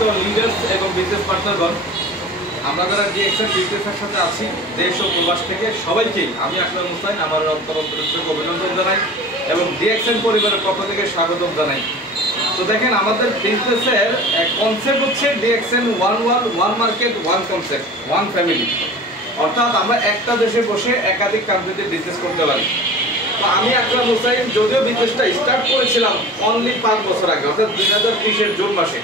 সম্মানিত লিডার্স এবং বিজনেস পার্টনারগণ, আমরা যারা ডিএক্সএন বিজনেসের সাথে আছি দেশ ও প্রবাস থেকে সবাইকে আমি আকরাম হোসেন আমার অন্তরস্থ অভিনন্দন জানাই এবং ডিএক্সএন পরিবারের পক্ষ থেকে স্বাগতম জানাই। তো দেখেন, আমাদের বিজনেসের কনসেপ্ট হচ্ছে DXN one market one concept one family, অর্থাৎ আমরা একটা দেশে বসে একাধিক কান্ট্রিতে বিজনেস করতে পারি। তো আমি আকরাম হোসেন যদিও বিজনেসটা স্টার্ট করেছিলাম অনলি 5 বছর আগে, অর্থাৎ 2020 জুন মাসে।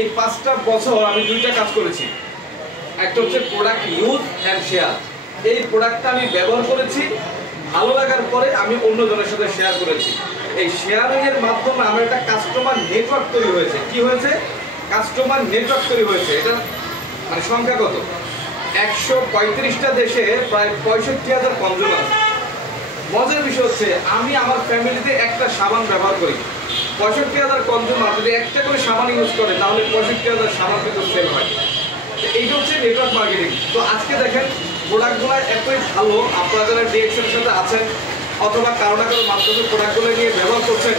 এই 5টা বছর আমি 2টা কাজ করেছি। একটা হচ্ছে প্রোডাক্ট ইউজ অ্যান্ড শেয়ার। এই প্রোডাক্টটা আমি ব্যবহার করেছি, ভালো লাগার পরে আমি অন্যজনের সাথে শেয়ার করেছি। এই শেয়ারিং এর মাধ্যমে আমার একটা কাস্টমার নেটওয়ার্ক তৈরি হয়েছে। কি হয়েছে? কাস্টমার নেটওয়ার্ক তৈরি হয়েছে। এটা মানে সংখ্যা কত? 135টা দেশে প্রায় 65,000 কনজিউমার। মজার বিষয় হচ্ছে আমি আমার ফ্যামিলিতে একটা সাবান ব্যবহার করি। 65,000 কনজিউমার যদি একটা করে সাবান ইউজ করে তাহলে 65,000 সাবান কিন্তু সেল হয়। এইটা হচ্ছে নেটওয়ার্ক মার্কেটিং। তো আজকে দেখেন প্রোডাক্টগুলো এতই ভালো, আপনারা যারা ডিএক্সএনের সাথে আছেন অথবা কারো না কারোর মাধ্যমে প্রোডাক্টগুলো নিয়ে ব্যবহার করছেন,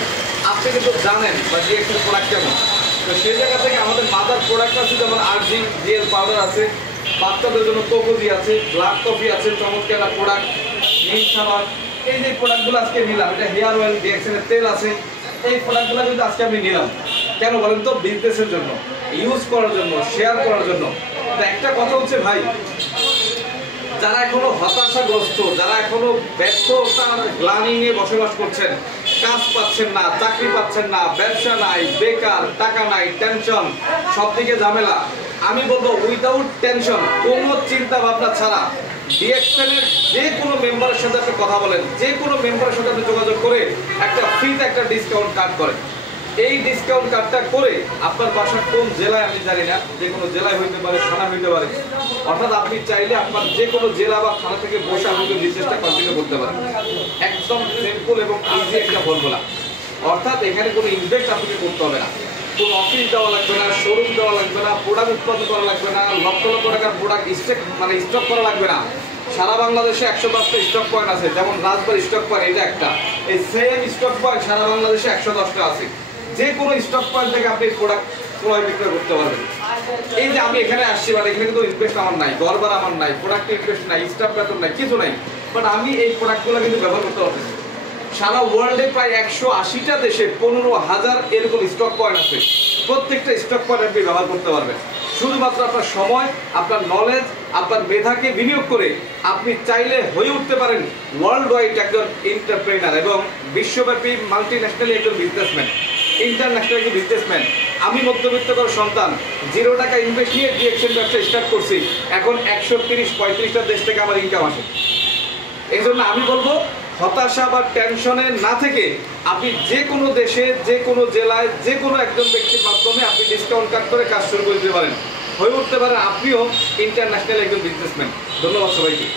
আপনি কিন্তু জানেন বা ডিএক্সএনের প্রোডাক্ট কেমন। তো সেই জায়গা থেকে আমাদের মাদার প্রোডাক্ট আছে, যেমন আরজি জিএল পাউডার আছে, বাচ্চাদের জন্য কোকোজি আছে, ব্ল্যাক কফি আছে, চমৎকার প্রোডাক্ট, মিল্ক সাবান। এই যে প্রোডাক্টগুলো আজকে নিলাম, এটা হেয়ার অয়েল, ডিএক্সএনের তেল আছে। এই প্রোডাক্টগুলো কিন্তু আজকে আমি নিলাম কেন বলেন তো? বিজনেসের জন্য, ইউজ করার জন্য, শেয়ার করার জন্য। তো একটা কথা হচ্ছে ভাই, যারা এখনো হতাশাগ্রস্ত, যারা এখনো ব্যর্থতার গ্লানি নিয়ে বসবাস করছেন, কাজ পাচ্ছেন না, চাকরি পাচ্ছেন না, ব্যবসা নাই, বেকার, টাকা নাই, টেনশন, সব দিকে ঝামেলা, আমি বলবো উইদাউট টেনশন, কোনো চিন্তা ভাবনা ছাড়া ডিএক্সএনের যে কোনো মেম্বারের সাথে আপনি কথা বলেন, যে কোনো মেম্বারের সাথে আপনি যোগাযোগ করে একটা ফ্রিতে একটা ডিসকাউন্ট কার্ড করেন। এই ডিসকাউন্ট কার্ডটা করে আপনার বাসা কোন জেলায় আমি জানি না, যে কোনো জেলায় হইতে পারে, থানা হইতে পারে, অর্থাৎ আপনি চাইলে আপনার যে কোনো জেলা বা থানা থেকে বসে আপনি বিজনেসটা কন্টিনিউ করতে পারেন। একদম সিম্পল এবং ইজি একটা ফর্মুলা। অর্থাৎ এখানে কোনো ইনভেস্ট আপনাকে করতে হবে না, কোনো অফিস দেওয়া লাগবে না, শোরুম দেওয়া লাগবে না, প্রোডাক্ট উৎপাদন করা লাগবে না, লক্ষ লক্ষ টাকার প্রোডাক্ট স্টক করা লাগবে না। সারা বাংলাদেশে 110টা স্টক পয়েন্ট আছে, যেমন রাজবাড়ী স্টক পয়েন্ট এটা একটা। এই সেম স্টক পয়েন্ট সারা বাংলাদেশে 110টা আছে। যে কোনো স্টক পয়েন্ট থেকে আপনি প্রোডাক্ট ক্রয় বিক্রয় করতে পারবেন। এই যে আমি এখানে আসছি, বাট এখানে কিন্তু ইনভেস্ট আমার নাই, ঘরবার আমার নাই, প্রোডাক্টে ইনভেস্ট নাই, স্টাফ বেতন নাই, কিছু নাই, বাট আমি এই প্রোডাক্টগুলো কিন্তু ব্যবহার করতে পারতেছি। সারা ওয়ার্ল্ডে প্রায় 180টা দেশে 15,000 এরকম স্টক পয়েন্ট আছে। প্রত্যেকটা স্টক পয়েন্ট আপনি ব্যবহার করতে পারবেন। শুধুমাত্র আপনার সময়, আপনার নলেজ, আপনার মেধাকে বিনিয়োগ করে আপনি চাইলে হয়ে উঠতে পারেন ওয়ার্ল্ড ওয়াইড একজন এন্টারপ্রেনার এবং বিশ্বব্যাপী মাল্টিন্যাশনাল একজন বিজনেসম্যান, ইন্টারন্যাশনাল একজন বিজনেসম্যান। আমি মধ্যবিত্তকর সন্তান, 0 টাকা ইনভেস্ট নিয়ে ডিএক্সএন ব্যবসা স্টার্ট করছি। এখন 130-35টা দেশ থেকে আমার ইনকাম আসে। এই জন্য আমি বলবো, হতাশা বা টেনশনে না থেকে আপনি যে কোনো দেশে, যে কোনো জেলায়, যে কোনো একজন ব্যক্তির মাধ্যমে আপনি ডিসকাউন্ট কার্ড করে কাজ শুরু করে দিতে পারেন, হয়ে উঠতে পারেন আপনিও ইন্টারন্যাশনাল একজন বিজনেসম্যান। ধন্যবাদ সবাইকে।